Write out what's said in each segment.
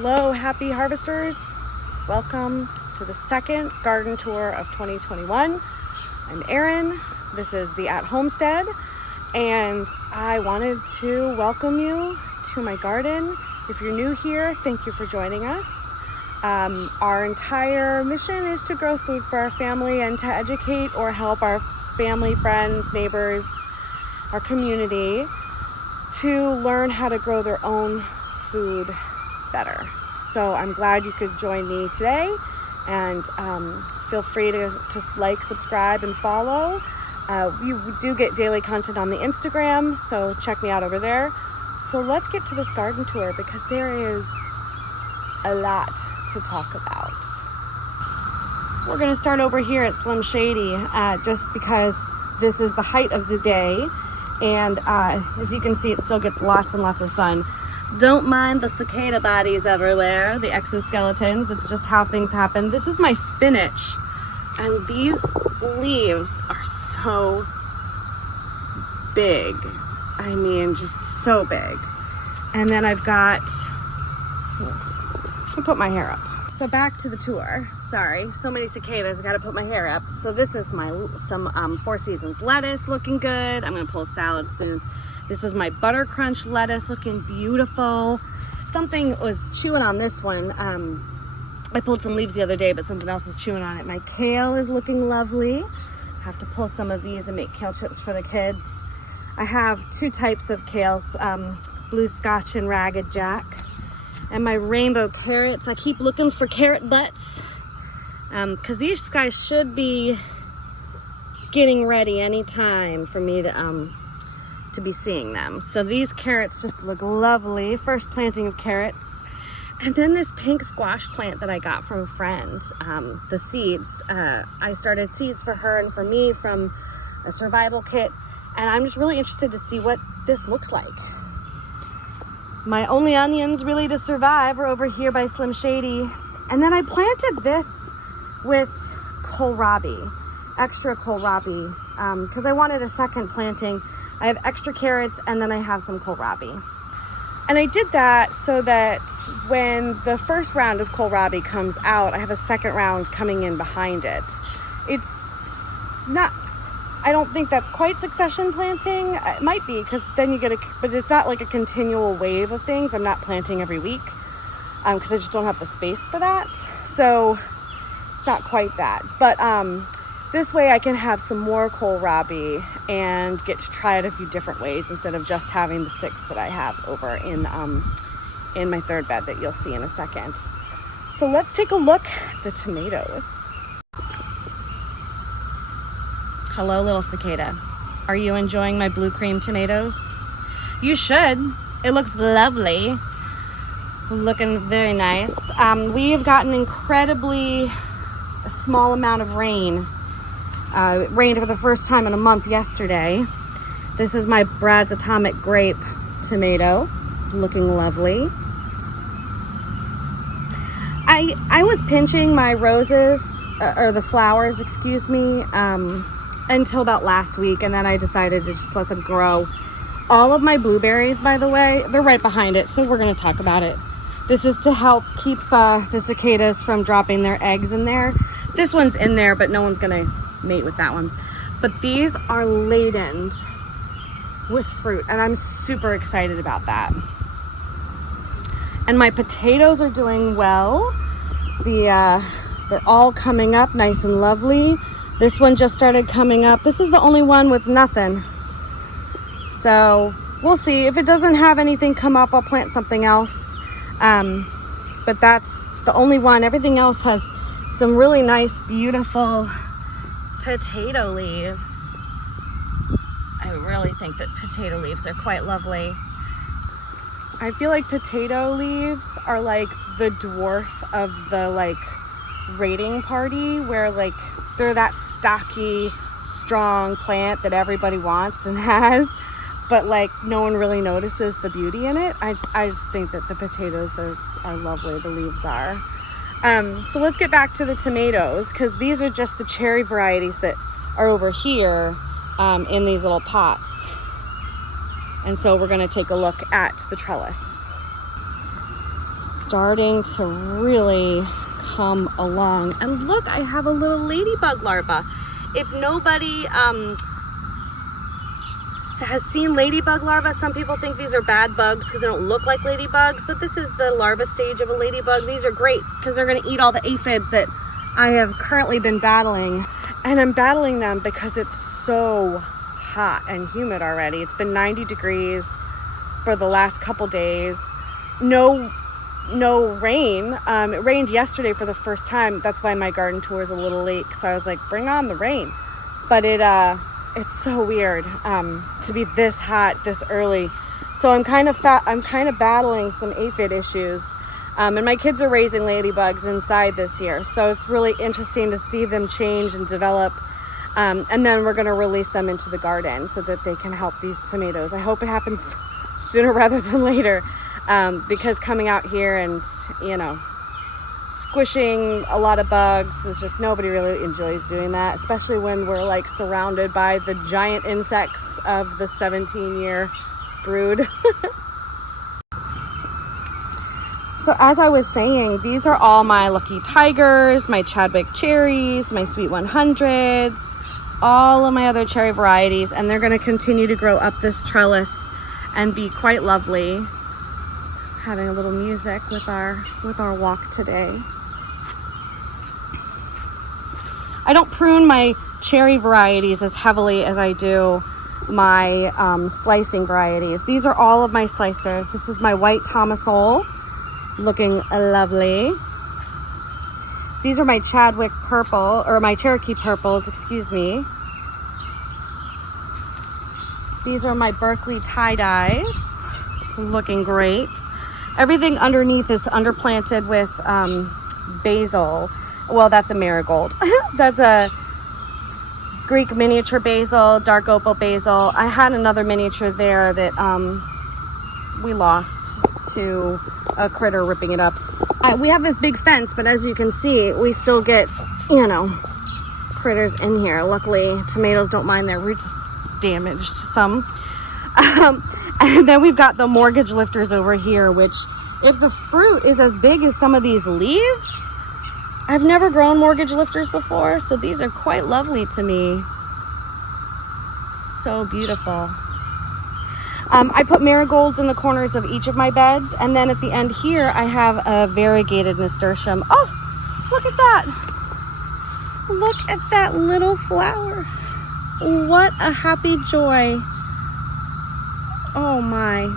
Hello, happy harvesters. Welcome to the second garden tour of 2021. I'm Erin. This is the At Homestead, and I wanted to welcome you to my garden. If you're new here, thank you for joining us. Our entire mission is to grow food for our family and to educate or help our family, friends, neighbors, our community to learn how to grow their own food better. So I'm glad you could join me today, and feel free to like, subscribe, and follow. We do get daily content on the Instagram, so check me out over there. So let's get to this garden tour because there is a lot to talk about. We're going to start over here at Slim Shady just because this is the height of the day, and as you can see, it still gets lots and lots of sun. Don't mind the cicada bodies everywhere, the exoskeletons. It's just how things happen. This is my spinach, and these leaves are so big. I mean, just so big. And then I've got, I'll put my hair up. So back to the tour. Sorry, so many cicadas, I gotta put my hair up. So this is some Four Seasons lettuce looking good. I'm gonna pull a salad soon. This is my Buttercrunch lettuce looking beautiful. Something was chewing on this one. I pulled some leaves the other day, but something else was chewing on it. My kale is looking lovely. Have to pull some of these and make kale chips for the kids. I have two types of kales, blue scotch and ragged jack. And my rainbow carrots, I keep looking for carrot butts because these guys should be getting ready anytime for me to be seeing them. So these carrots just look lovely. First planting of carrots. And then this pink squash plant that I got from a friend, the seeds. I started seeds for her and for me from a survival kit, and I'm just really interested to see what this looks like. My only onions really to survive are over here by Slim Shady. And then I planted this with kohlrabi, extra kohlrabi, because I wanted a second planting. I have extra carrots, and then I have some kohlrabi. And I did that so that when the first round of kohlrabi comes out, I have a second round coming in behind it. It's not, I don't think that's quite succession planting. It might be, because then you get but it's not like a continual wave of things. I'm not planting every week because I just don't have the space for that. So it's not quite that. But this way I can have some more kohlrabi and get to try it a few different ways instead of just having the 6 that I have over in my third bed that you'll see in a second. So let's take a look at the tomatoes. Hello, little cicada. Are you enjoying my blue cream tomatoes? You should. It looks lovely. Looking very nice. We have gotten incredibly a small amount of rain. It rained for the first time in a month yesterday. This is my Brad's Atomic Grape tomato, looking lovely. I was pinching my roses, or the flowers, excuse me, until about last week, and then I decided to just let them grow. All of my blueberries, by the way, they're right behind it, so we're going to talk about it. This is to help keep the cicadas from dropping their eggs in there. This one's in there, but no one's going to mate with that one. But these are laden with fruit, and I'm super excited about that. And my potatoes are doing well. They're all coming up nice and lovely. This one just started coming up. This is the only one with nothing. So we'll see. If it doesn't have anything come up, I'll plant something else. But that's the only one. Everything else has some really nice, beautiful potato leaves. I really think that potato leaves are quite lovely. I feel like potato leaves are like the dwarf of the raiding party, where they're that stocky, strong plant that everybody wants and has, but no one really notices the beauty in it. I just think that the potatoes are lovely, the leaves are. So let's get back to the tomatoes, because these are just the cherry varieties that are over here in these little pots. And so we're going to take a look at the trellis. starting to really come along. And look, I have a little ladybug larva. If nobody has seen ladybug larva, some people think these are bad bugs because they don't look like ladybugs, but this is the larva stage of a ladybug. These are great because they're going to eat all the aphids that I have currently been battling. And I'm battling them because it's so hot and humid already. It's been 90 degrees for the last couple days. No rain. It rained yesterday for the first time. That's why my garden tour is a little late, so I was like, bring on the rain. But it's so weird to be this hot this early. So I'm kind of battling some aphid issues. And my kids are raising ladybugs inside this year, so it's really interesting to see them change and develop. And then we're going to release them into the garden so that they can help these tomatoes. I hope it happens sooner rather than later, because coming out here and, you know, squishing a lot of bugs is just, nobody really enjoys doing that, especially when we're like surrounded by the giant insects of the 17-year brood. So as I was saying, these are all my Lucky Tigers, my Chadwick cherries, my Sweet 100s, all of my other cherry varieties, and they're going to continue to grow up this trellis and be quite lovely. Having a little music with our walk today. I don't prune my cherry varieties as heavily as I do my slicing varieties. These are all of my slicers. This is my white Tomasol, looking lovely. These are my Chadwick purple, or my Cherokee purples, excuse me. These are my Berkeley tie-dyes, looking great. Everything underneath is underplanted with basil. Well, that's a marigold. That's a Greek miniature basil, dark opal basil. I had another miniature there that we lost to a critter ripping it up. We have this big fence, but as you can see, we still get, you know, critters in here. Luckily, tomatoes don't mind their roots damaged some. And then we've got the mortgage lifters over here, which, if the fruit is as big as some of these leaves, I've never grown mortgage lifters before, so these are quite lovely to me. So beautiful. I put marigolds in the corners of each of my beds, and then at the end here, I have a variegated nasturtium. Oh, look at that. Look at that little flower. What a happy joy. Oh my.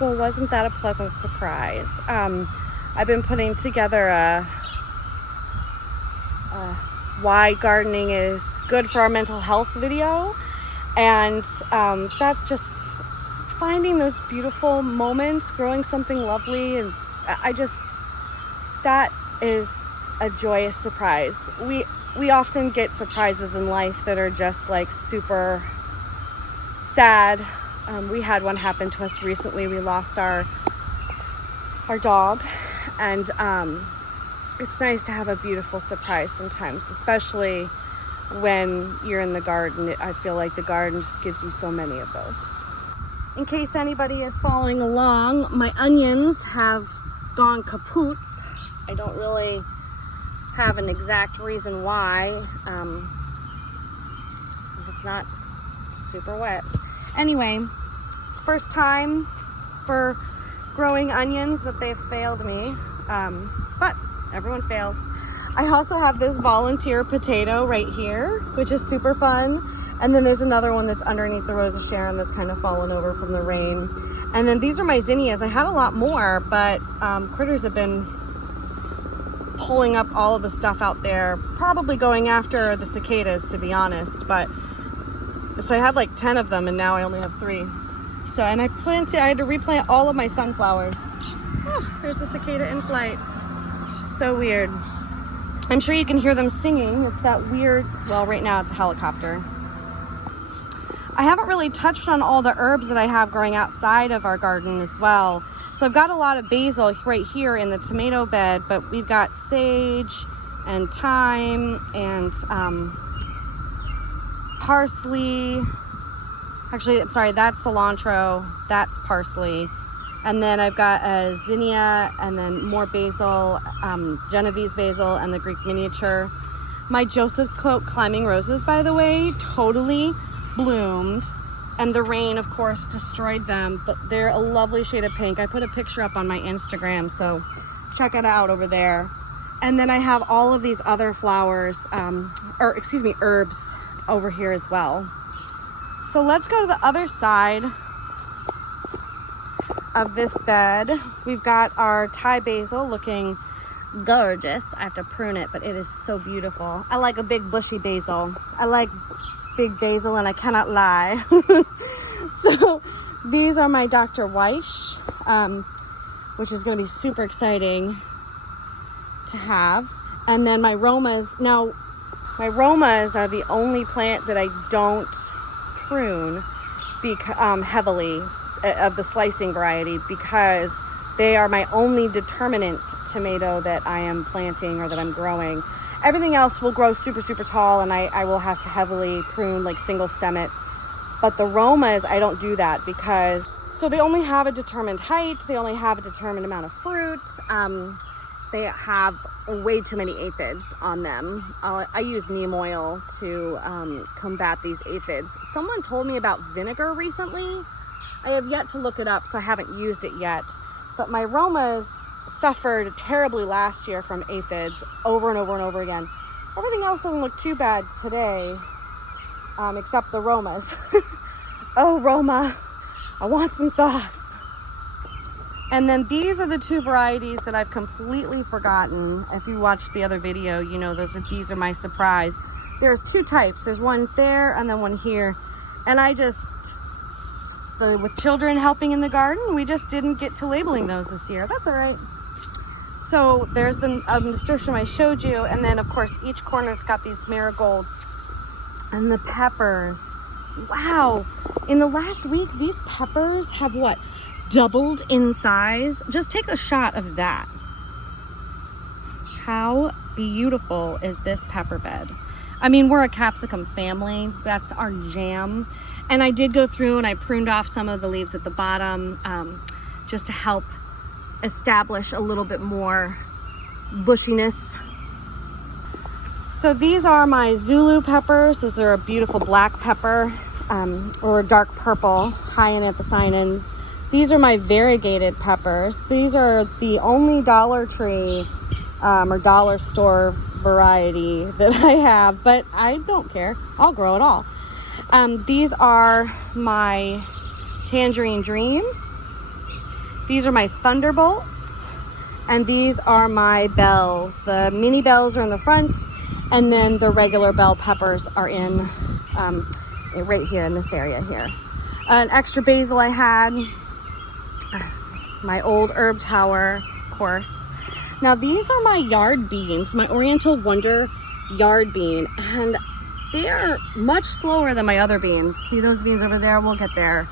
Well, wasn't that a pleasant surprise? I've been putting together a why gardening is good for our mental health video, and that's just finding those beautiful moments, growing something lovely, and that is a joyous surprise. We often get surprises in life that are just like super sad. We had one happen to us recently. We lost our dog, and it's nice to have a beautiful surprise sometimes, especially when you're in the garden. I feel like the garden just gives you so many of those. In case anybody is following along, my onions have gone kaput. I don't really have an exact reason why. It's not super wet. Anyway, first time for growing onions that they've failed me, but everyone fails. I also have this volunteer potato right here, which is super fun. And then there's another one that's underneath the Rose of Sharon that's kind of fallen over from the rain. And then these are my zinnias. I had a lot more, but critters have been pulling up all of the stuff out there, probably going after the cicadas, to be honest. But so I had like 10 of them, and now I only have 3. So, and I had to replant all of my sunflowers. Oh, there's a cicada in flight. So weird. I'm sure you can hear them singing. It's that weird, well, right now it's a helicopter. I haven't really touched on all the herbs that I have growing outside of our garden as well. So I've got a lot of basil right here in the tomato bed, but we've got sage and thyme and parsley, Actually, I'm sorry, that's cilantro, that's parsley. And then I've got a zinnia and then more basil, Genovese basil and the Greek miniature. My Joseph's Cloak climbing roses, by the way, totally bloomed. And the rain, of course, destroyed them, but they're a lovely shade of pink. I put a picture up on my Instagram, so check it out over there. And then I have all of these other flowers, herbs over here as well. So let's go to the other side of this bed. We've got our Thai basil looking gorgeous. I have to prune it, but it is so beautiful. I like a big bushy basil. I like big basil and I cannot lie. So these are my Dr. Weish, which is going to be super exciting to have. And then my Romas. Now, my Romas are the only plant that I don't prune heavily of the slicing variety, because they are my only determinant tomato that I am planting or that I'm growing. Everything else will grow super, super tall, and I will have to heavily prune, like single stem it. But the Romas, I don't do that because, so they only have a determined height, they only have a determined amount of fruit. They have way too many aphids on them. I use neem oil to combat these aphids. Someone told me about vinegar recently. I have yet to look it up, so I haven't used it yet. But my Romas suffered terribly last year from aphids over and over and over again. Everything else doesn't look too bad today, except the Romas. Oh, Roma, I want some sauce. And then these are the two varieties that I've completely forgotten. If you watched the other video, you know these are my surprise. There's two types. There's one there and then one here. And with children helping in the garden, we just didn't get to labeling those this year. That's all right. So there's the nasturtium I showed you. And then, of course, each corner's got these marigolds and the peppers. Wow. In the last week, these peppers have what? Doubled in size. Just take a shot of that. How beautiful is this pepper bed? I mean, we're a capsicum family. That's our jam. And I did go through and I pruned off some of the leaves at the bottom just to help establish a little bit more bushiness. So these are my Zulu peppers. Those are a beautiful black pepper or a dark purple, high in anthocyanins. These are my variegated peppers. These are the only Dollar Tree or dollar store variety that I have, but I don't care. I'll grow it all. These are my Tangerine Dreams. These are my Thunderbolts. And these are my bells. The mini bells are in the front, and then the regular bell peppers are in right here in this area here. An extra basil I had. My old herb tower, of course. Now these are my yard beans, my Oriental Wonder yard bean, and they are much slower than my other beans. See those beans over there? We'll get there.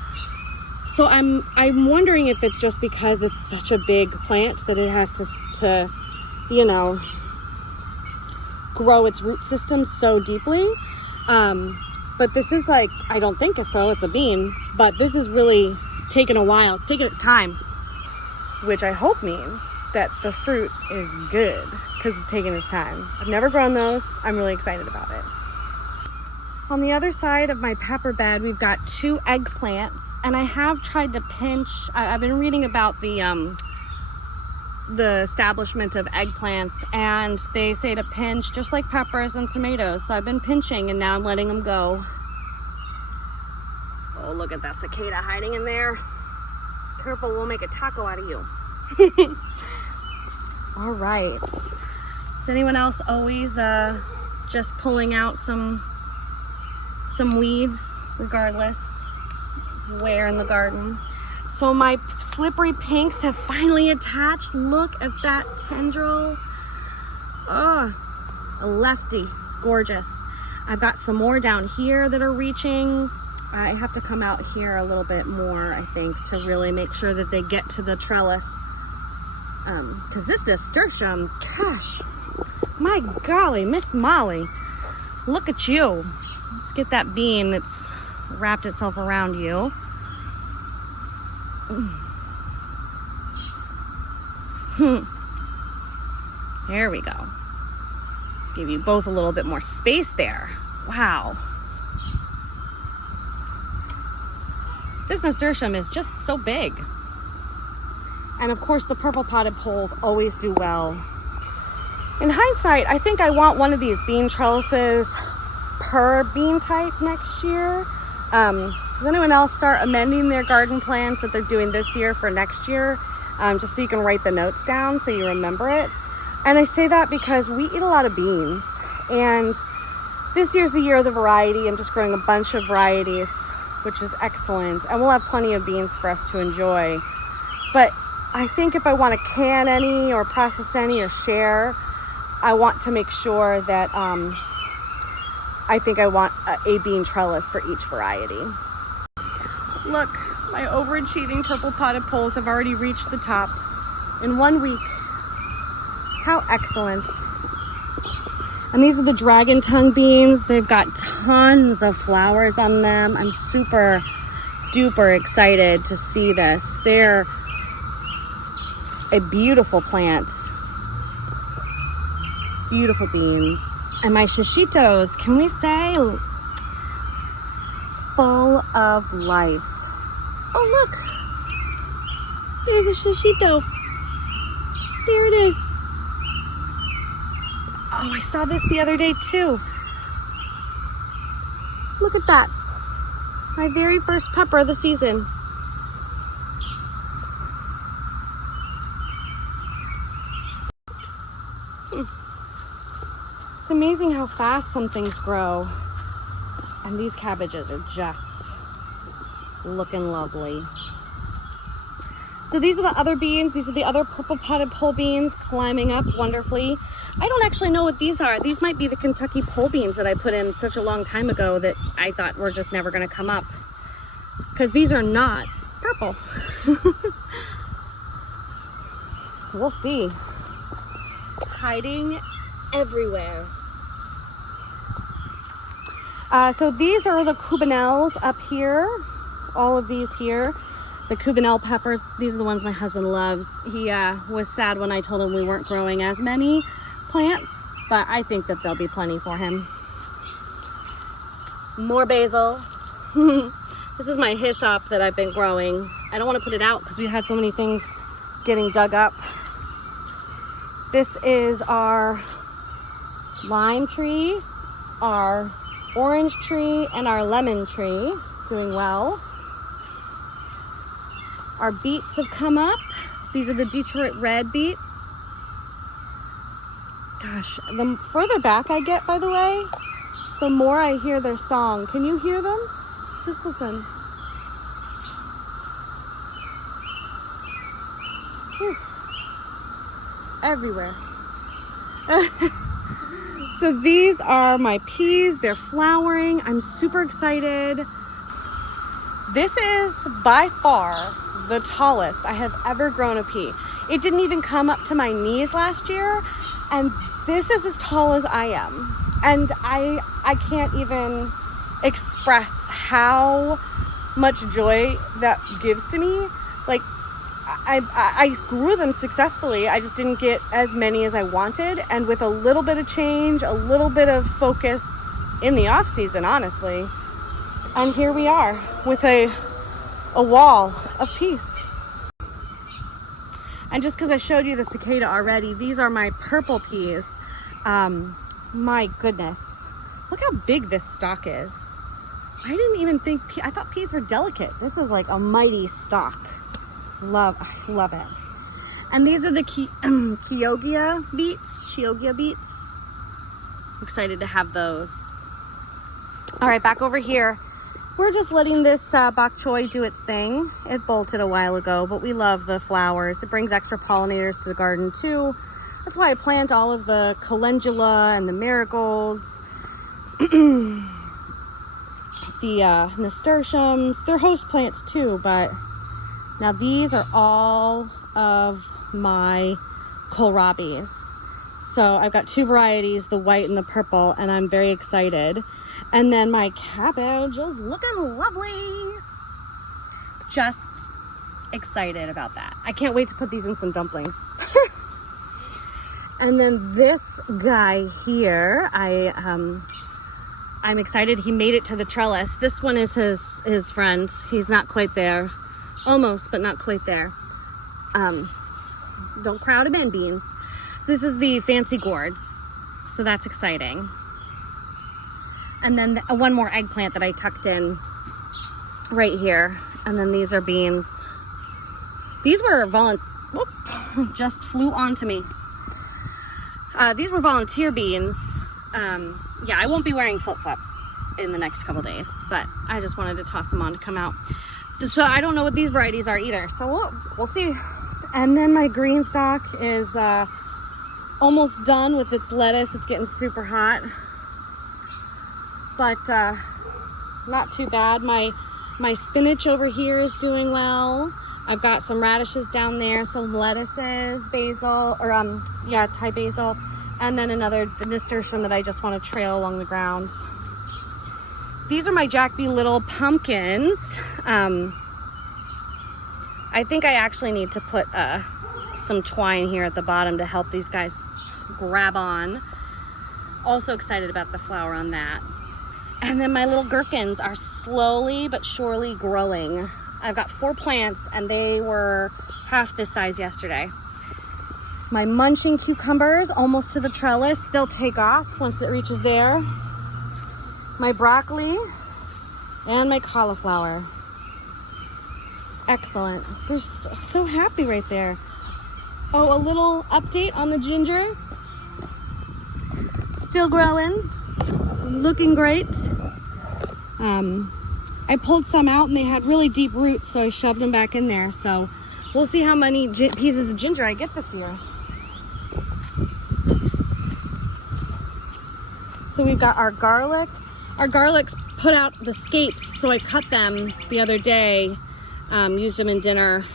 So I'm wondering if it's just because it's such a big plant that it has to you know, grow its root system so deeply. But this is like, I don't think so, it's a bean, but this is really taken a while. It's taken its time, which I hope means that the fruit is good because it's taking its time. I've never grown those. I'm really excited about it. On the other side of my pepper bed, we've got two eggplants, and I have tried to pinch. I've been reading about the establishment of eggplants, and they say to pinch just like peppers and tomatoes. So I've been pinching, and now I'm letting them go. Oh, look at that cicada hiding in there. Careful, we'll make a taco out of you. All right. Is anyone else always just pulling out some weeds, regardless where in the garden? So my slippery pinks have finally attached. Look at that tendril. Oh, a lefty. It's gorgeous. I've got some more down here that are reaching. I have to come out here a little bit more, I think, to really make sure that they get to the trellis. Because this nasturtium, gosh, my golly, Miss Molly, look at you. Let's get that bean. It's wrapped itself around you. There we go. Give you both a little bit more space there. Wow. This nasturtium is just so big. And of course the purple potted poles always do well. In hindsight, I think I want one of these bean trellises per bean type next year. Does anyone else start amending their garden plans that they're doing this year for next year? Just so you can write the notes down so you remember it. And I say that because we eat a lot of beans. And this year's the year of the variety. I'm just growing a bunch of varieties, which is excellent. And we'll have plenty of beans for us to enjoy. But I think if I want to can any or process any or share, I want to make sure that I think I want a bean trellis for each variety. Look, my overachieving purple potted poles have already reached the top in 1 week. How excellent. And these are the dragon tongue beans. They've got tons of flowers on them. I'm super duper excited to see this. They're a beautiful plant. Beautiful beans. And my shishitos, can we say, full of life. Oh look, there's a shishito. There it is. Oh, I saw this the other day too. Look at that. My very first pepper of the season. It's amazing how fast some things grow. And these cabbages are just looking lovely. So these are the other beans. These are the other purple potted pole beans climbing up wonderfully. I don't actually know what these are. These might be the Kentucky pole beans that I put in such a long time ago that I thought were just never going to come up. Because these are not purple. We'll see. Hiding everywhere. So these are the Cubanelles up here. All of these here. The Cubanelle Peppers. These are the ones my husband loves. He was sad when I told him we weren't growing as many plants, but I think that there'll be plenty for him. More basil. This is my hyssop that I've been growing. I don't want to put it out because we had so many things getting dug up. This is our lime tree, our orange tree, and our lemon tree. Doing well. Our beets have come up. These are the Detroit red beets. Gosh, the further back I get, by the way, the more I hear their song. Can you hear them? Just listen. Whew. Everywhere. So these are my peas. They're flowering. I'm super excited. This is by far the tallest I have ever grown a pea. It didn't even come up to my knees last year, and this is as tall as I am. And I can't even express how much joy that gives to me. Like, I grew them successfully. I just didn't get as many as I wanted. And with a little bit of change, a little bit of focus in the off season, honestly. And here we are with a wall of peas. And just because I showed you the cicada already, these are my purple peas. My goodness, look how big this stalk is. I didn't even think, I thought peas were delicate. This is like a mighty stalk. I love it. And these are the Chioggia beets. Excited to have those. All right, back over here. We're just letting this bok choy do its thing. It bolted a while ago, but we love the flowers. It brings extra pollinators to the garden too. That's why I plant all of the calendula and the marigolds. The nasturtiums. They're host plants too, but now these are all of my kohlrabis. So I've got two varieties, the white and the purple, and I'm very excited. And then my cabbage is looking lovely. Just excited about that. I can't wait to put these in some dumplings. And then this guy here, I'm excited. He made it to the trellis. This one is his friend. He's not quite there. Almost, but not quite there. Don't crowd him in, beans. So this is the fancy gourds. So that's exciting. And then one more eggplant that I tucked in right here. And then these are beans. These were just flew onto me. These were volunteer beans. Yeah, I won't be wearing flip-flops in the next couple days, but I just wanted to toss them on to come out. So I don't know what these varieties are either. So we'll see. And then my green stalk is almost done with its lettuce. It's getting super hot, but not too bad. My spinach over here is doing well. I've got some radishes down there, some lettuces, basil, or Thai basil, and then another nasturtium that I just want to trail along the ground. These are my Jack B. Little pumpkins. I think I actually need to put some twine here at the bottom to help these guys grab on. Also excited about the flower on that. And then my little gherkins are slowly but surely growing. I've got 4 plants and they were half this size yesterday. My munching cucumbers almost to the trellis. They'll take off once it reaches there. My broccoli and my cauliflower. Excellent. They're so happy right there. Oh, a little update on the ginger. Still growing, looking great. I pulled some out and they had really deep roots, so I shoved them back in there. So we'll see how many pieces of ginger I get this year. So we've got our garlic. Our garlics put out the scapes, so I cut them the other day, used them in dinner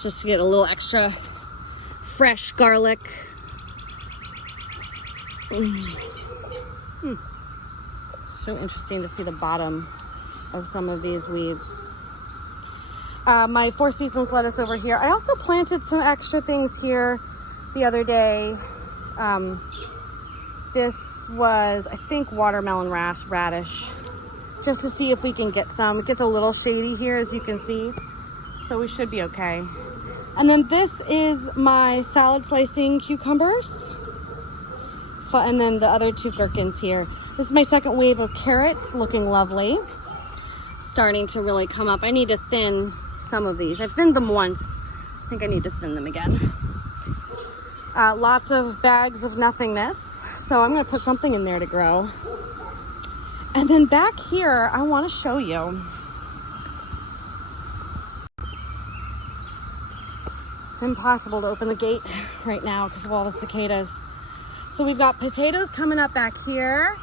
just to get a little extra fresh garlic. So interesting to see the bottom of some of these weeds. My Four Seasons lettuce over here. I also planted some extra things here the other day. This was, I think, watermelon radish, just to see if we can get some. It gets a little shady here, as you can see, so we should be okay. And then this is my salad slicing cucumbers. And then the other 2 gherkins here. This is my second wave of carrots, looking lovely. Starting to really come up. I need to thin some of these. I've thinned them once. I think I need to thin them again. Lots of bags of nothingness. So I'm gonna put something in there to grow. And then back here, I wanna show you. It's impossible to open the gate right now because of all the cicadas. So we've got potatoes coming up back here.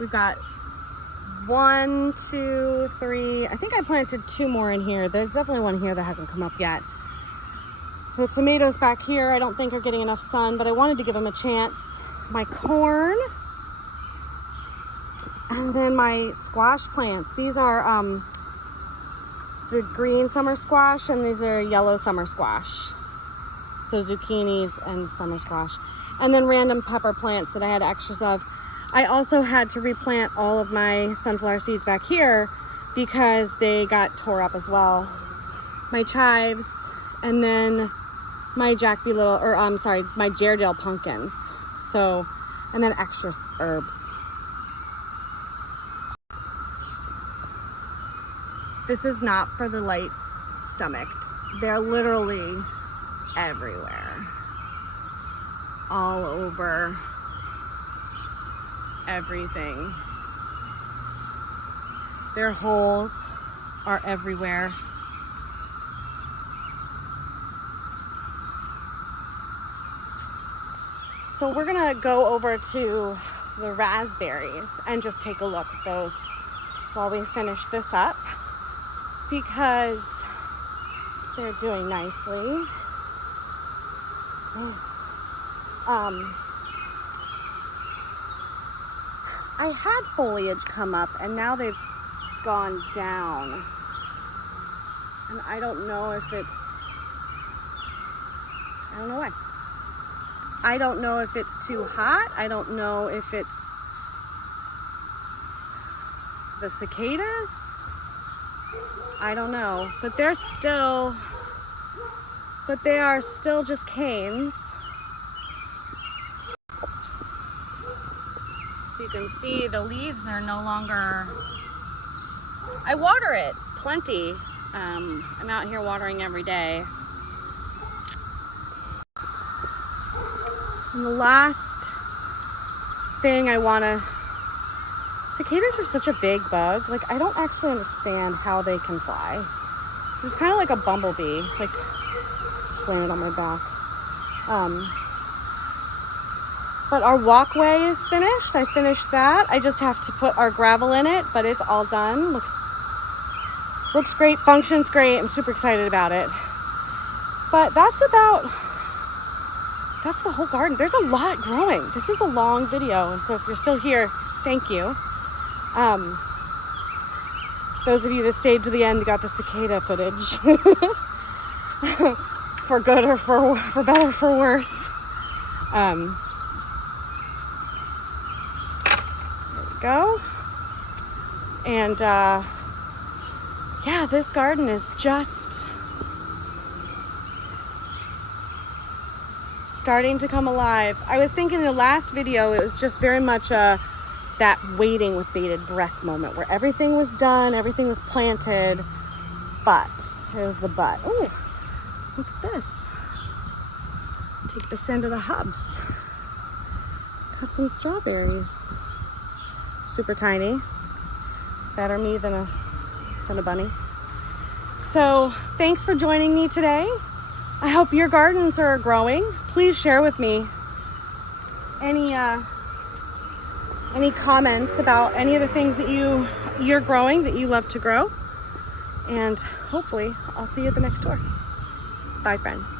We've got 1, 2, 3. I think I planted 2 more in here. There's definitely one here that hasn't come up yet. The tomatoes back here I don't think are getting enough sun, but I wanted to give them a chance. My corn. And then my squash plants. These are the green summer squash, and these are yellow summer squash. So zucchinis and summer squash. And then random pepper plants that I had extras of. I also had to replant all of my sunflower seeds back here because they got tore up as well. My chives, and then my Jack B. Little, my Jairedale pumpkins. So, and then extra herbs. This is not for the light stomached. They're literally everywhere. All over everything. Their holes are everywhere. So we're gonna go over to the raspberries and just take a look at those while we finish this up, because they're doing nicely. I had foliage come up and now they've gone down. And I don't know if it's, I don't know why. I don't know if it's too hot. I don't know if it's the cicadas. I don't know, but they are still just canes. So you can see the leaves are no longer, I water it plenty. I'm out here watering every day. And the last thing I wanna, cicadas are such a big bug. Like, I don't actually understand how they can fly. It's kind of like a bumblebee, like just landed on my back. But our walkway is finished. I finished that. I just have to put our gravel in it, but it's all done. Looks great, functions great. I'm super excited about it. But that's the whole garden. There's a lot growing. This is a long video, and so if you're still here, thank you. Those of you that stayed to the end got the cicada footage. For good or for better or for worse. There we go. And yeah, this garden is just starting to come alive. I was thinking in the last video, it was just very much that waiting with bated breath moment where everything was done, everything was planted, but here's the but. Oh, look at this. Take this into the hubs. Got some strawberries. Super tiny. Better me than a bunny. So thanks for joining me today. I hope your gardens are growing. Please share with me any comments about any of the things that you're growing that you love to grow. And hopefully I'll see you at the next tour. Bye, friends.